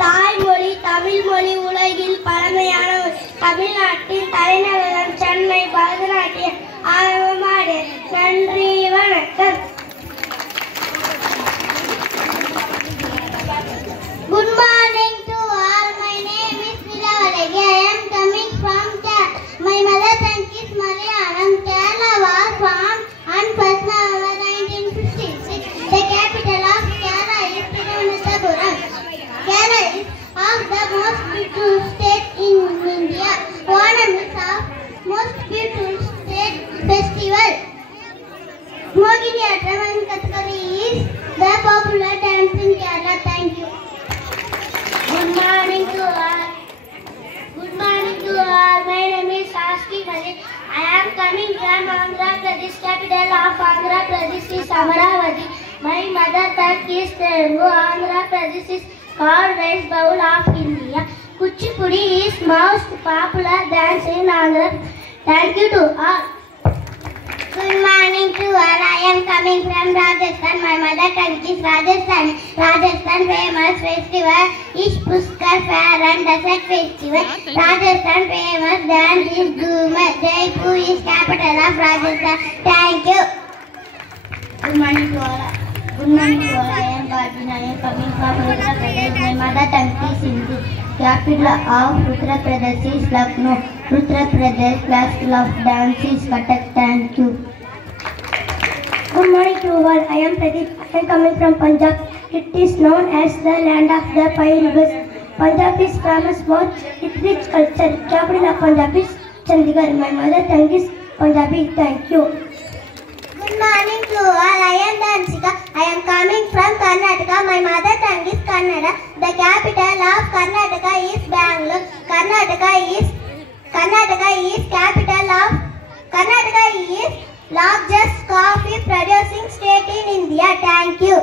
தாய்மொழி தமிழ் மொழி உலகில் பழமையான தமிழ்நாட்டின் தலைநகரம் சென்னை பரதநாட்டிய ஆரம்பமாடு. நன்றி, வணக்கம். Good morning to all. My name is Viravadagi. I am coming from Kerala. My mother tongue is Malayalam. Kerala was formed on 1st November 1956. The capital of Kerala is Thiruvananthapuram. Kerala is of the most beautiful state in India. Onam is of most beautiful state festival. Mohiniyattam and Kathakali is the popular dance in Kerala. Thank you. Good morning to all. Good morning to all. My name is Sasti Khalid. I am coming from Andhra Pradesh. Capital of Andhra Pradesh is Amaravati. My mother tongue is Telugu. Andhra Pradesh is called rice bowl of India. Kuchipudi is most popular dance in Andhra. Thank you to all. Good morning to all. I am coming from Rajasthan. My mother tongue is Rajasthan. Rajasthan famous festival is Pushkar Fair and Desert Festival. Rajasthan famous dance is Ghumar. Jaipur is capital of Rajasthan. Thank you. Good morning to all. Good morning to all. I am Bharti. I am coming from Uttar Pradesh. My mother tongue is Hindi. Capital of Uttar Pradesh is Lucknow. Uttar Pradesh classical of dance is Kathak. Thank you. Good morning to all. I am Pradeep. I am coming from Punjab. It is known as the land of the pine woods. Punjab is famous for its rich culture. Capital of Punjab is Chandigarh. My mother tongue is Punjabi. Thank you. Good morning to all. I am Dansika. I am coming from Karnataka. My mother tongue is Kannada. The capital of Karnataka is Bangalore. Karnataka is capital of Karnataka is largest coffee producing state in India. Thank you.